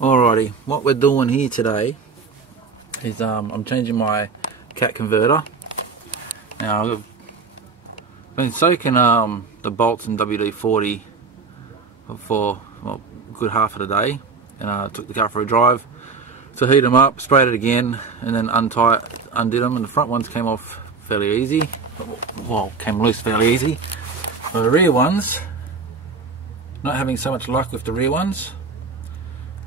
Alrighty, what we're doing here today is I'm changing my cat converter. Now I've been soaking the bolts in WD-40 for a good half of the day, and I took the car for a drive to heat them up, sprayed it again, and then undid them, and the front ones came off fairly easy. Well, came loose fairly easy. But the rear ones, not having so much luck with the rear ones.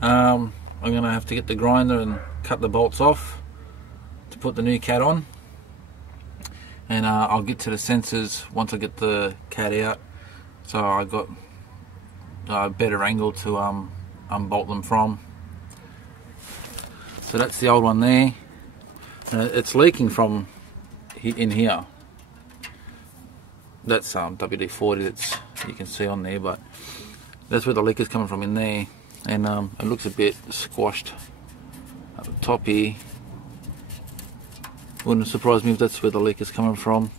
I'm going to have to get the grinder and cut the bolts off to put the new cat on, and I'll get to the sensors once I get the cat out, so I got a better angle to unbolt them from. So that's the old one there. It's leaking from in here. That's WD-40 that's you can see on there, but that's where the leak is coming from, in there. And it looks a bit squashed at the top here. Wouldn't surprise me if that's where the leak is coming from.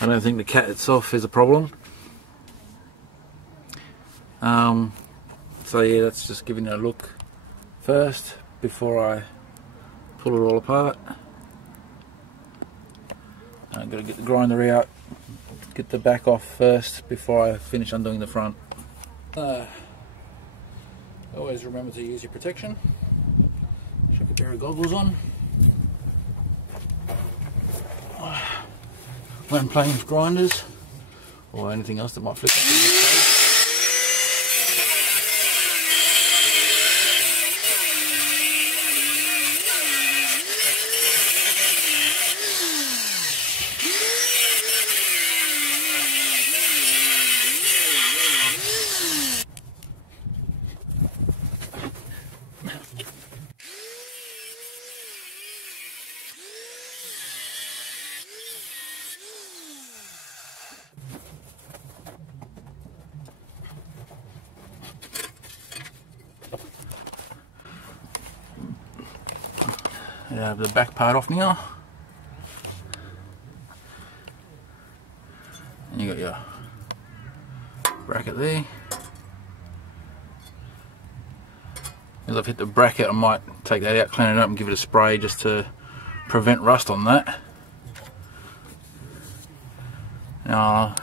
I don't think the cat itself is a problem. So yeah, that's just giving it a look first before I pull it all apart. I've got to get the grinder out, get the back off first before I finish undoing the front. Always remember to use your protection. Chuck a pair of goggles on when playing with grinders or anything else that might flip up in your face. You have the back part off now, and you got your bracket there. As I've hit the bracket, I might take that out, clean it up and give it a spray just to prevent rust on that. Now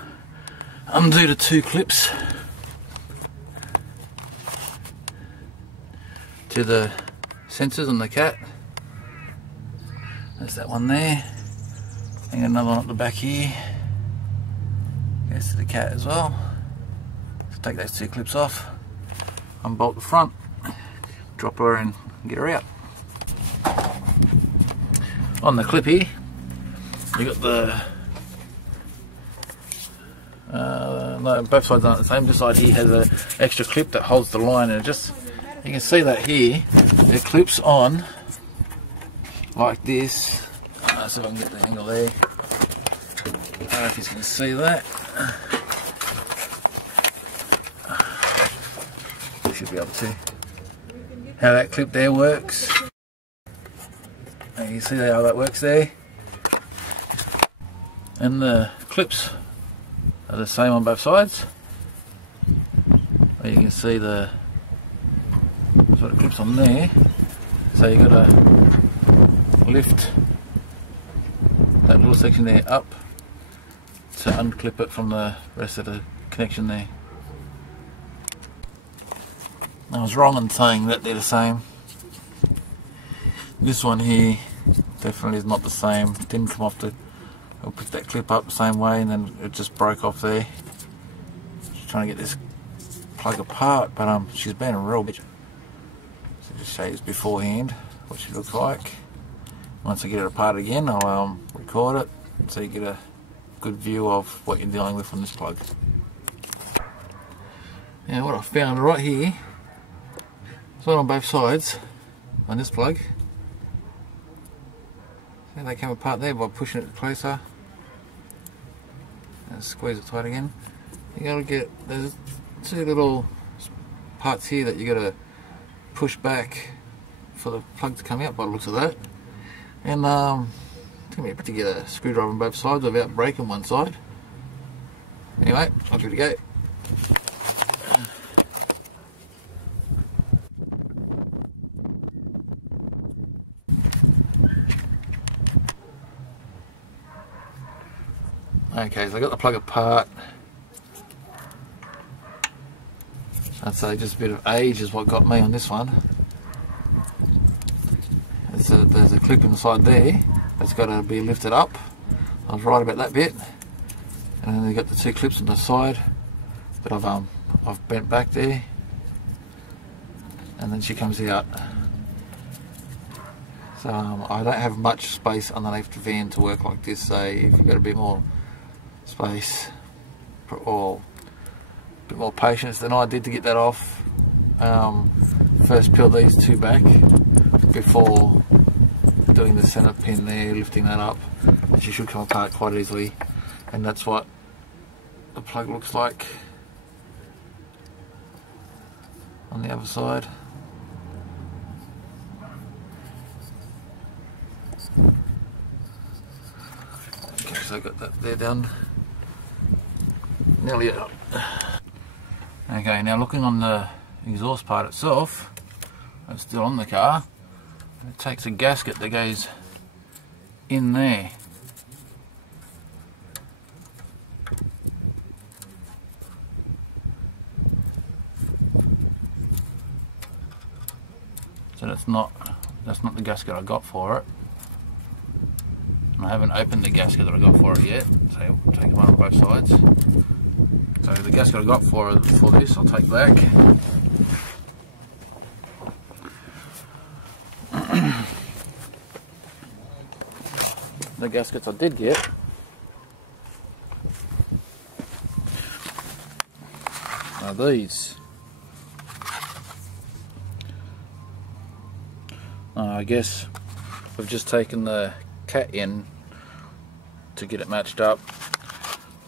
I'll undo the two clips to the sensors on the cat. There's that one there, and another one at the back here. Goes to the cat as well. So take those two clips off, unbolt the front, drop her and get her out. On the clip here, you got the no, both sides aren't the same. This side here has an extra clip that holds the line, and just you can see that here it clips on like this. So if I can get the angle there, I don't know if you can see that. You should be able to. How that clip there works. And you see how that works there. And the clips are the same on both sides. You can see the sort of clips on there. So you got to lift that little section there up to unclip it from the rest of the connection there. I was wrong in saying that they're the same. This one here definitely is not the same. It didn't come off the... I'll put that clip up the same way, and then it just broke off there. Just trying to get this plug apart, but she's been a real bitch. So just show you beforehand what she looks like. Once I get it apart again, I'll record it so you get a good view of what you're dealing with on this plug. Now what I found right here, it's right on both sides on this plug. See, they came apart there by pushing it closer. And squeeze it tight again. You gotta get, there's two little parts here that you gotta push back for the plug to come out by the looks of that. And it's going to be able to get a screwdriver on both sides without breaking one side. Anyway, I'll give it a go. Okay, so I got the plug apart. I'd say just a bit of age is what got me on this one. There's a clip inside there that's got to be lifted up. I was right about that bit. And then you got the two clips on the side that I've bent back there. And then she comes out. So I don't have much space underneath the van to work like this. So if you've got a bit more space or a bit more patience than I did to get that off, first peel these two back before doing the centre pin there, lifting that up. She should come apart quite easily, and that's what the plug looks like on the other side. Okay, so I got that there done. Nearly up. Okay, now looking on the exhaust part itself, it's still on the car. It takes a gasket that goes in there. So that's not the gasket I got for it. And I haven't opened the gasket that I got for it yet, so we'll take one on both sides. So the gasket I got for this I'll take back. The gaskets I did get are these. I guess I've just taken the cat in to get it matched up.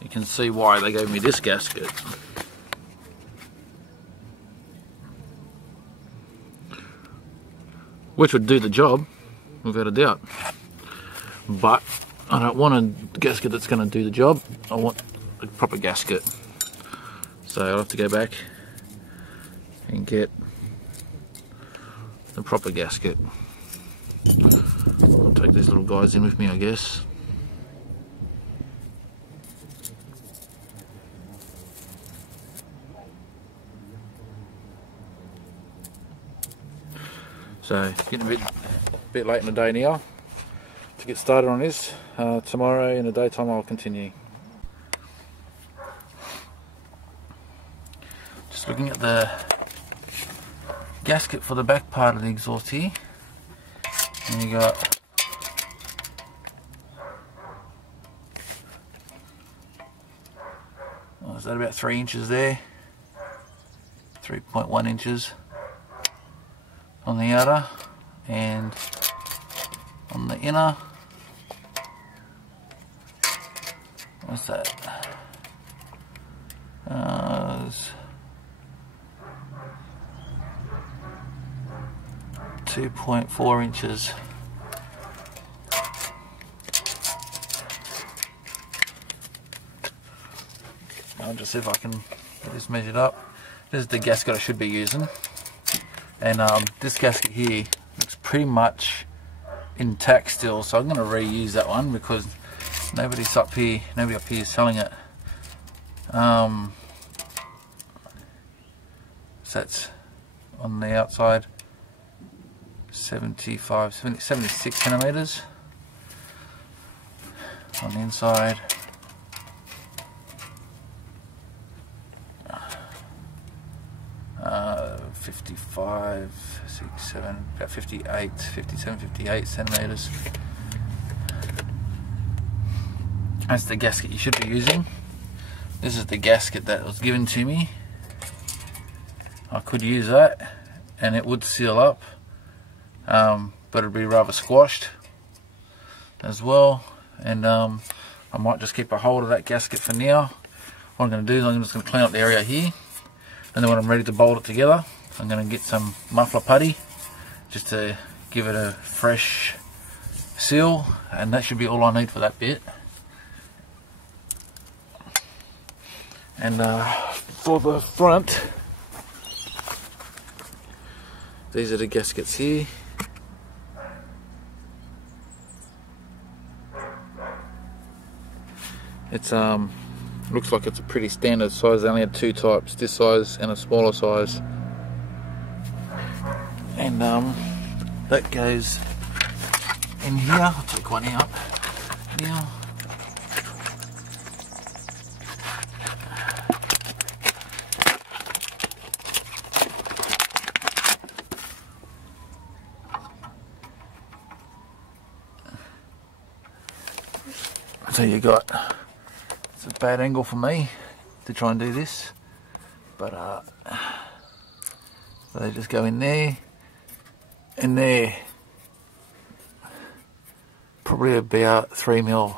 You can see why they gave me this gasket. Which would do the job, without a doubt. But I don't want a gasket that's going to do the job. I want a proper gasket. So I'll have to go back and get the proper gasket. I'll take these little guys in with me, I guess. So it's getting a bit late in the day now to get started on this. Tomorrow in the daytime I'll continue. Just looking at the gasket for the back part of the exhaust here. And you got is that about 3 inches there? 3.1 inches on the outer, and on the inner, what's that? 2.4 inches. I'll just see if I can get this measured up. This is the gasket I should be using, and this gasket here looks pretty much intact still, so I'm going to reuse that one because nobody up here is selling it. So that's on the outside 76 centimeters. On the inside 55, 67, about 57, 58 centimeters. That's the gasket you should be using. This is the gasket that was given to me. I could use that and it would seal up, but it'd be rather squashed as well, and I might just keep a hold of that gasket for now. What I'm going to do is I'm just going to clean up the area here, and then when I'm ready to bolt it together, I'm going to get some muffler putty just to give it a fresh seal, and that should be all I need for that bit. And for the front, these are the gaskets here. It's looks like it's a pretty standard size. They only had two types, this size and a smaller size. And that goes in here. I'll take one out now. So you got, it's a bad angle for me to try and do this, but so they just go in there, and there, probably about 3mm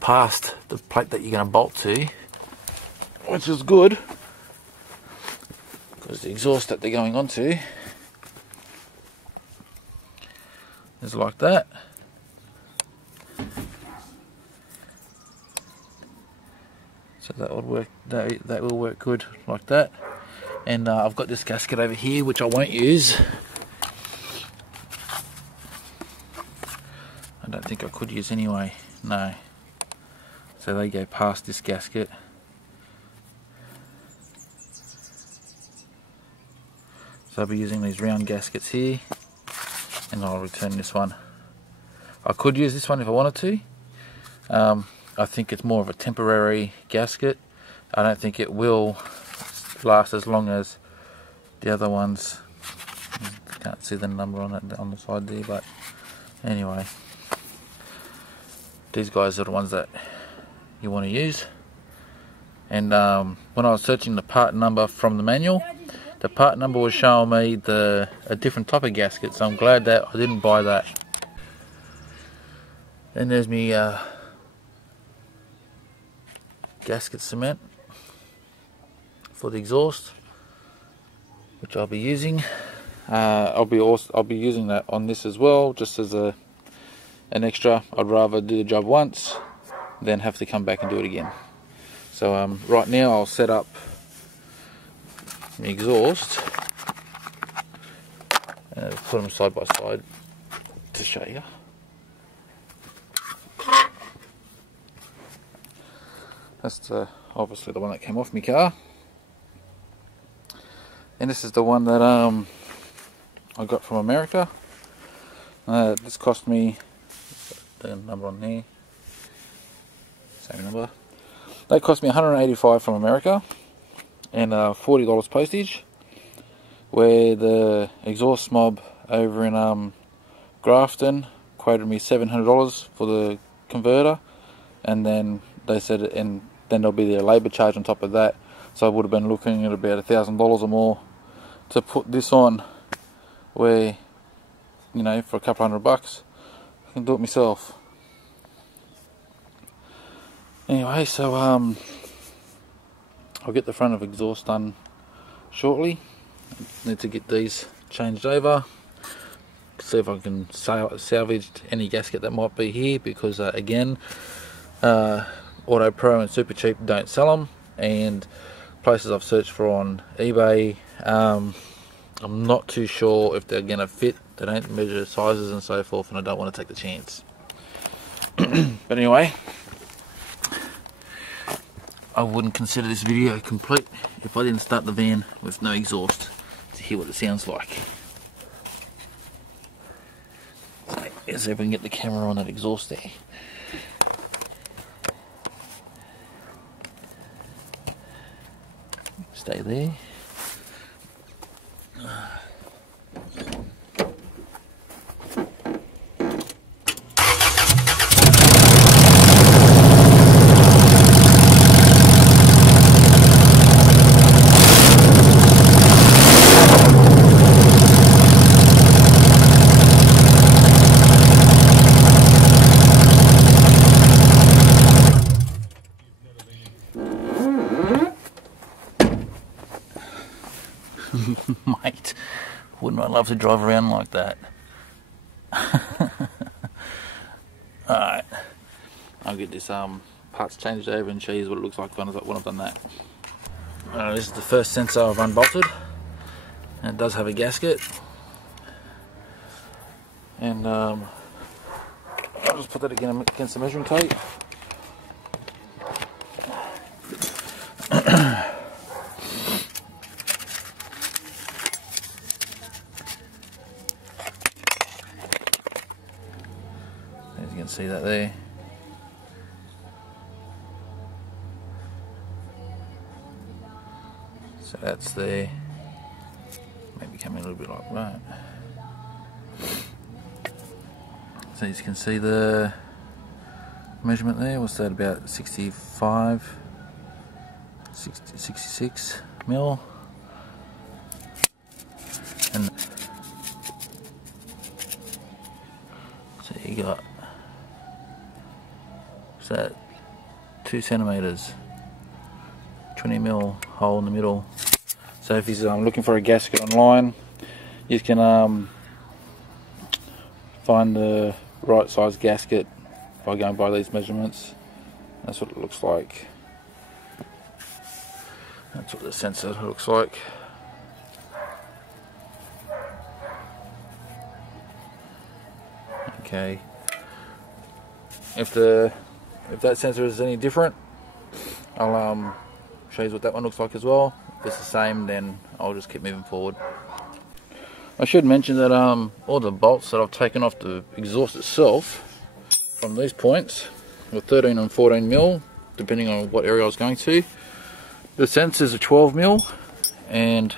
past the plate that you're going to bolt to, which is good because the exhaust that they're going onto is like that. So that would work. That will work good like that. And I've got this gasket over here which I won't use. I don't think I could use anyway. No. So they go past this gasket. So I'll be using these round gaskets here, and I'll return this one. I could use this one if I wanted to. I think it's more of a temporary gasket. I don't think it will last as long as the other ones. Can't see the number on it on the side there, but anyway, these guys are the ones that you want to use. And when I was searching the part number from the manual, the part number was showing me a different type of gasket, so I'm glad that I didn't buy that. And there's me gasket cement for the exhaust, which I'll be using. I'll be using that on this as well, just as an extra. I'd rather do the job once than have to come back and do it again. So right now I'll set up the exhaust and put them side by side to show you. That's obviously the one that came off my car, and this is the one that I got from America. This cost me, the number on there, same number. That cost me $185 from America, and $40 postage. Where the exhaust mob over in Grafton quoted me $700 for the converter, and then they said, and then there'll be their labour charge on top of that, so I would have been looking at about $1,000 or more to put this on, where, you know, for a couple $100 I can do it myself. Anyway, so I'll get the front of exhaust done shortly. Need to get these changed over, see if I can salvage any gasket that might be here, because again, Auto Pro and Supercheap don't sell them, and places I've searched for on eBay, I'm not too sure if they're going to fit. They don't measure sizes and so forth, and I don't want to take the chance. But anyway, I wouldn't consider this video complete if I didn't start the van with no exhaust to hear what it sounds like. So let's see if we can get the camera on that exhaust there. Stay there. Mate, wouldn't I love to drive around like that? Alright, I'll get this parts changed over and show you what it looks like when I've done that. This is the first sensor I've unbolted, and it does have a gasket, and I'll just put that again against the measuring tape. As you can see that there. So that's there. Maybe coming a little bit like that. So you can see the measurement there. What's that, about 65, 66 mil? And so you got, what's that, 2 centimeters, 20 mil hole in the middle. So if you're looking for a gasket online, you can find the right size gasket by going by these measurements. That's what it looks like. That's what the sensor looks like. Okay. If that sensor is any different, I'll show you what that one looks like as well. If it's the same, then I'll just keep moving forward. I should mention that all the bolts that I've taken off the exhaust itself from these points were 13 and 14 mil, depending on what area I was going to. The sensors are 12 mil, and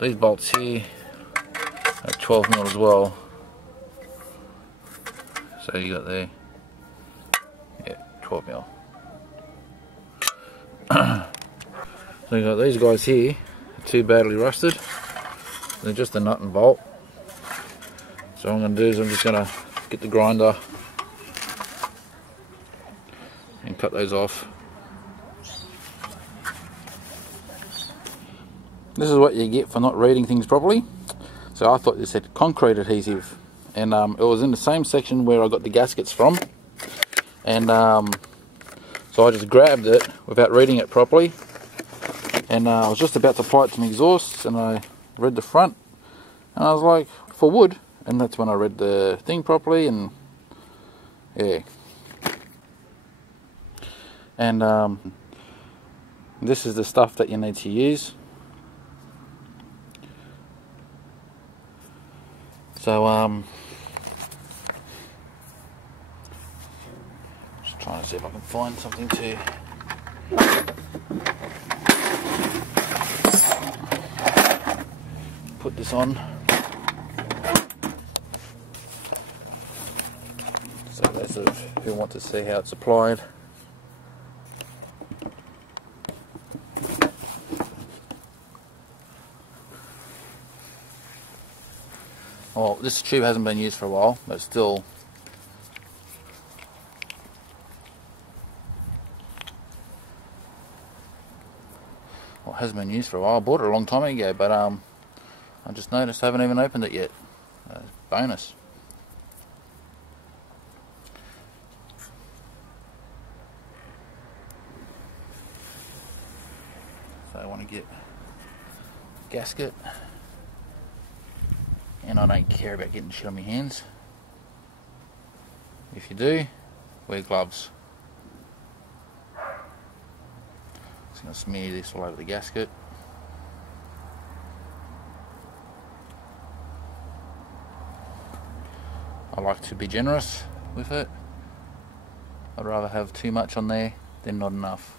these bolts here are 12 mil as well. So you got there, yeah, 12 mil. So you got these guys here, too badly rusted. They're just a nut and bolt. So what I'm going to do is I'm just going to get the grinder and cut those off. This is what you get for not reading things properly. So I thought this had concrete adhesive, and it was in the same section where I got the gaskets from, and so I just grabbed it without reading it properly, and I was just about to apply it to my exhaust, and I read the front, and I was like, for wood, and that's when I read the thing properly, and yeah. And this is the stuff that you need to use. So just trying to see if I can find something to put this on. So those who want to see how it's applied. Well, this tube hasn't been used for a while, but still. Well, it hasn't been used for a while. I bought it a long time ago, but I just noticed I haven't even opened it yet. Bonus. So I want to get a gasket. And I don't care about getting shit on my hands. If you do, wear gloves. Just going to smear this all over the gasket. I like to be generous with it. I'd rather have too much on there than not enough.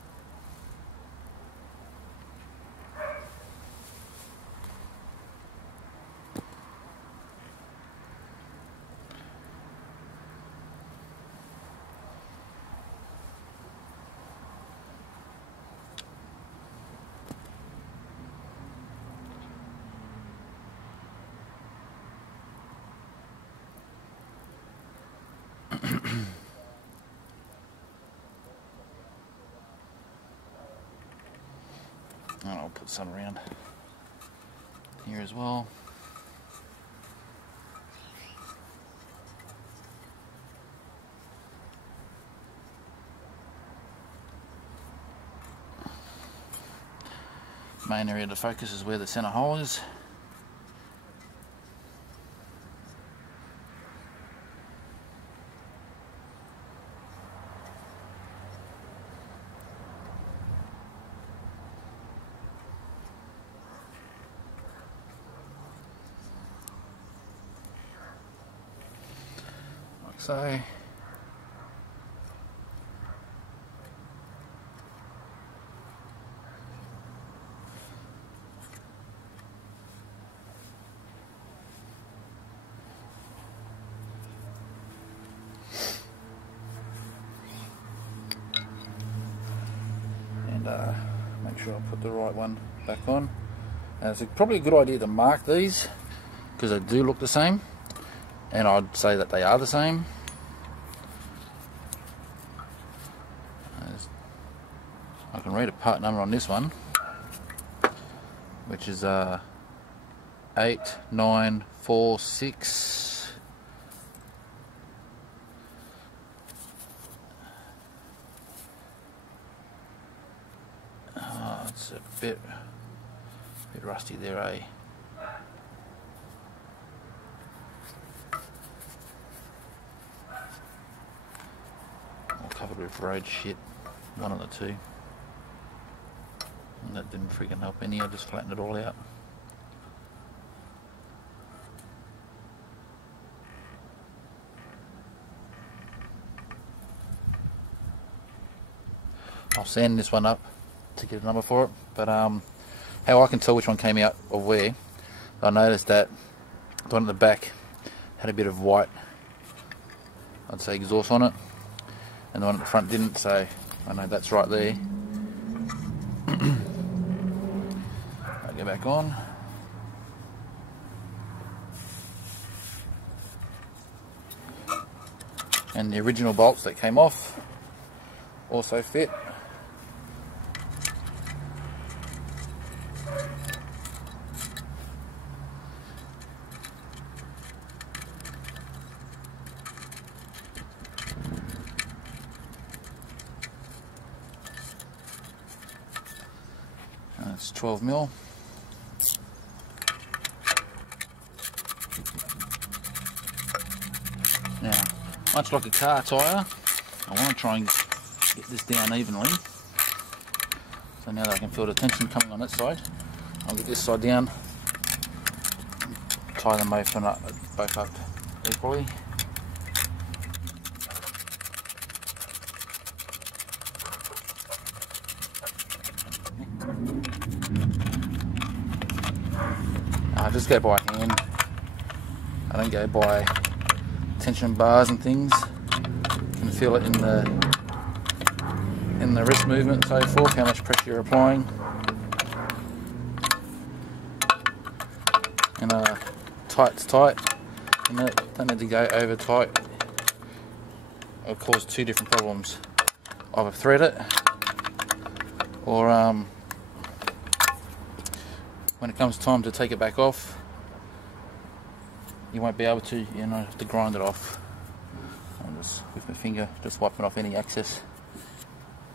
And I'll put some around here as well. Main area to focus is where the center hole is. So make sure I put the right one back on. And it's probably a good idea to mark these because they do look the same, and I'd say that they are the same. I can read a part number on this one, which is 8946. It's a bit rusty there, eh? All covered with road shit, one of the two. And that didn't freaking help any, I just flattened it all out. I'll sand this one up to get a number for it, but how I can tell which one came out of where, I noticed that the one at the back had a bit of white, I'd say, exhaust on it, and the one at the front didn't, so I know that's right there. I'll get back on. And the original bolts that came off also fit. It's 12mm. Now, much like a car tyre, I want to try and get this down evenly. So now that I can feel the tension coming on that side, I'll get this side down, tie them both up equally. I just go by hand. I don't go by tension bars and things. You can feel it in the wrist movement and so forth, how much pressure you're applying. And tight's tight. You don't need to go over tight. It'll cause two different problems. Either thread it, or when it comes time to take it back off, you won't be able to, you know, have to grind it off. I'm just with my finger just wiping off any excess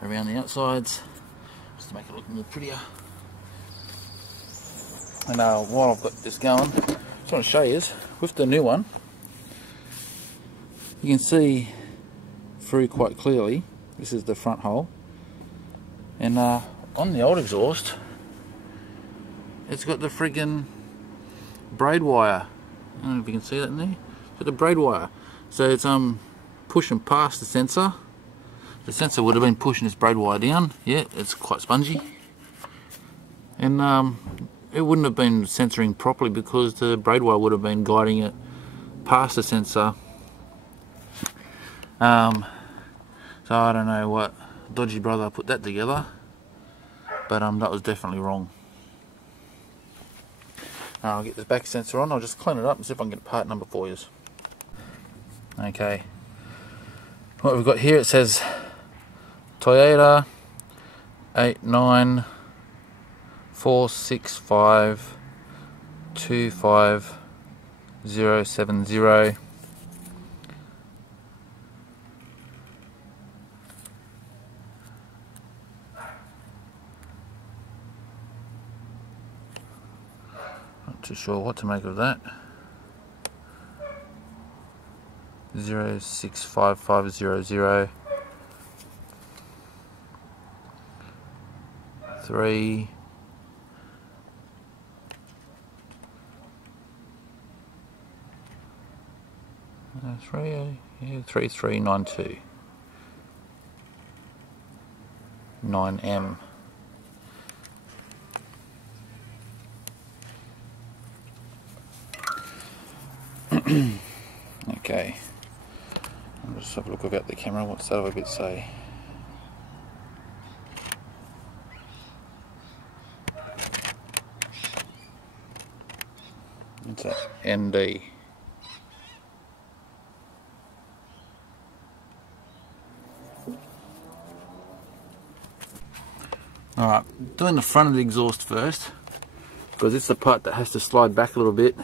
around the outsides, just to make it look more prettier. And while I've got this going, I just want to show you is, with the new one, you can see through quite clearly. This is the front hole, and on the old exhaust, it's got the friggin' braid wire. I don't know if you can see that in there. It's got the braid wire. So it's pushing past the sensor. The sensor would have been pushing this braid wire down. Yeah, it's quite spongy. And it wouldn't have been sensoring properly because the braid wire would have been guiding it past the sensor. So I don't know what dodgy brother put that together, but that was definitely wrong. I'll get this back sensor on. I'll just clean it up and see if I can get part number for you. Okay, what we've got here, it says Toyota 894652570. Not too sure what to make of that. 065500 3 3 Yeah, 3392. 9M. Okay. I'll just have a look about the camera. What's that other bit say? It's a ND. Alright, doing the front of the exhaust first, because it's the part that has to slide back a little bit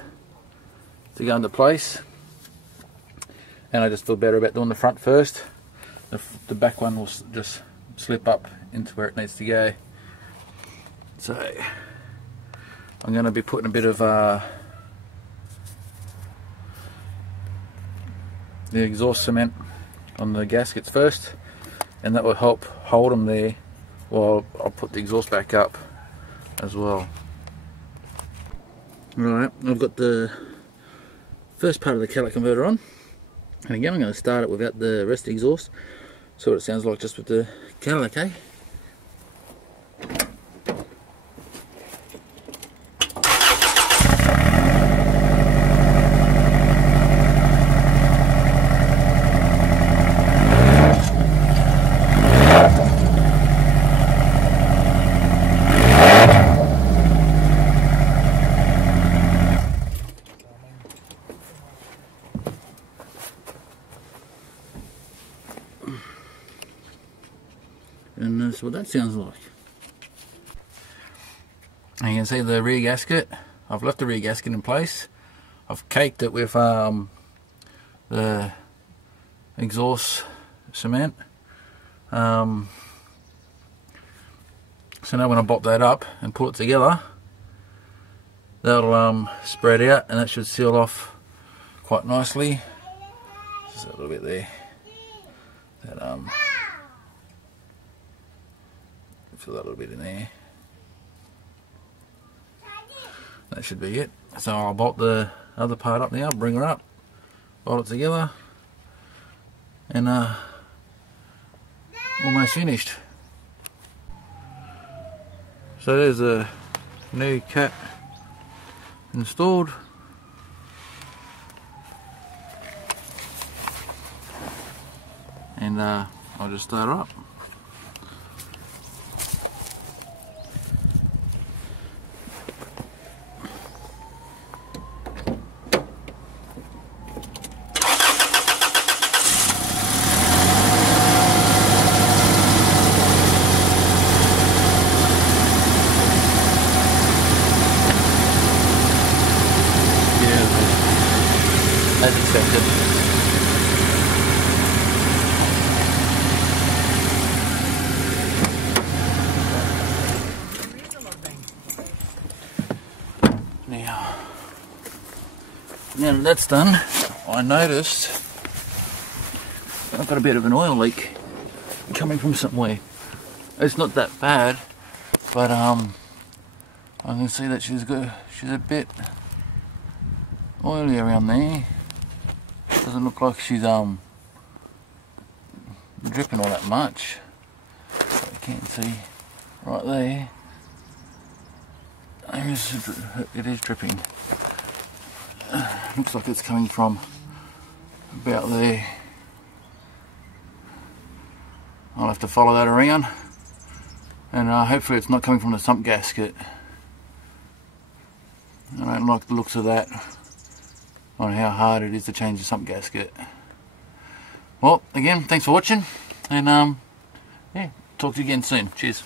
to go into place, and I just feel better about doing the front first. The back one will just slip up into where it needs to go. So I'm going to be putting a bit of the exhaust cement on the gaskets first, and that will help hold them there while I'll put the exhaust back up as well. Right, I've got the first part of the catalytic converter on, and again I'm going to start it without the rest of the exhaust, see what it sounds like just with the catalytic, okay? And that's what that sounds like. And you can see the rear gasket. I've left the rear gasket in place. I've caked it with the exhaust cement. So now when I bop that up and put it together, that'll spread out, and that should seal off quite nicely. Just a little bit there. That fill that little bit in there. That should be it. So I'll bolt the other part up now, bring her up, bolt it together, and almost finished. So there's a new cat installed. And I'll just start her up. As expected. Now that that's done, I noticed I've got a bit of an oil leak coming from somewhere. It's not that bad, but I can see that she's a bit oily around there. Doesn't look like she's dripping all that much. But you can see right there. It is dripping. Looks like it's coming from about there. I'll have to follow that around, and hopefully it's not coming from the sump gasket. I don't like the looks of that on how hard it is to change the sump gasket. Well, again, thanks for watching, and yeah, talk to you again soon. Cheers.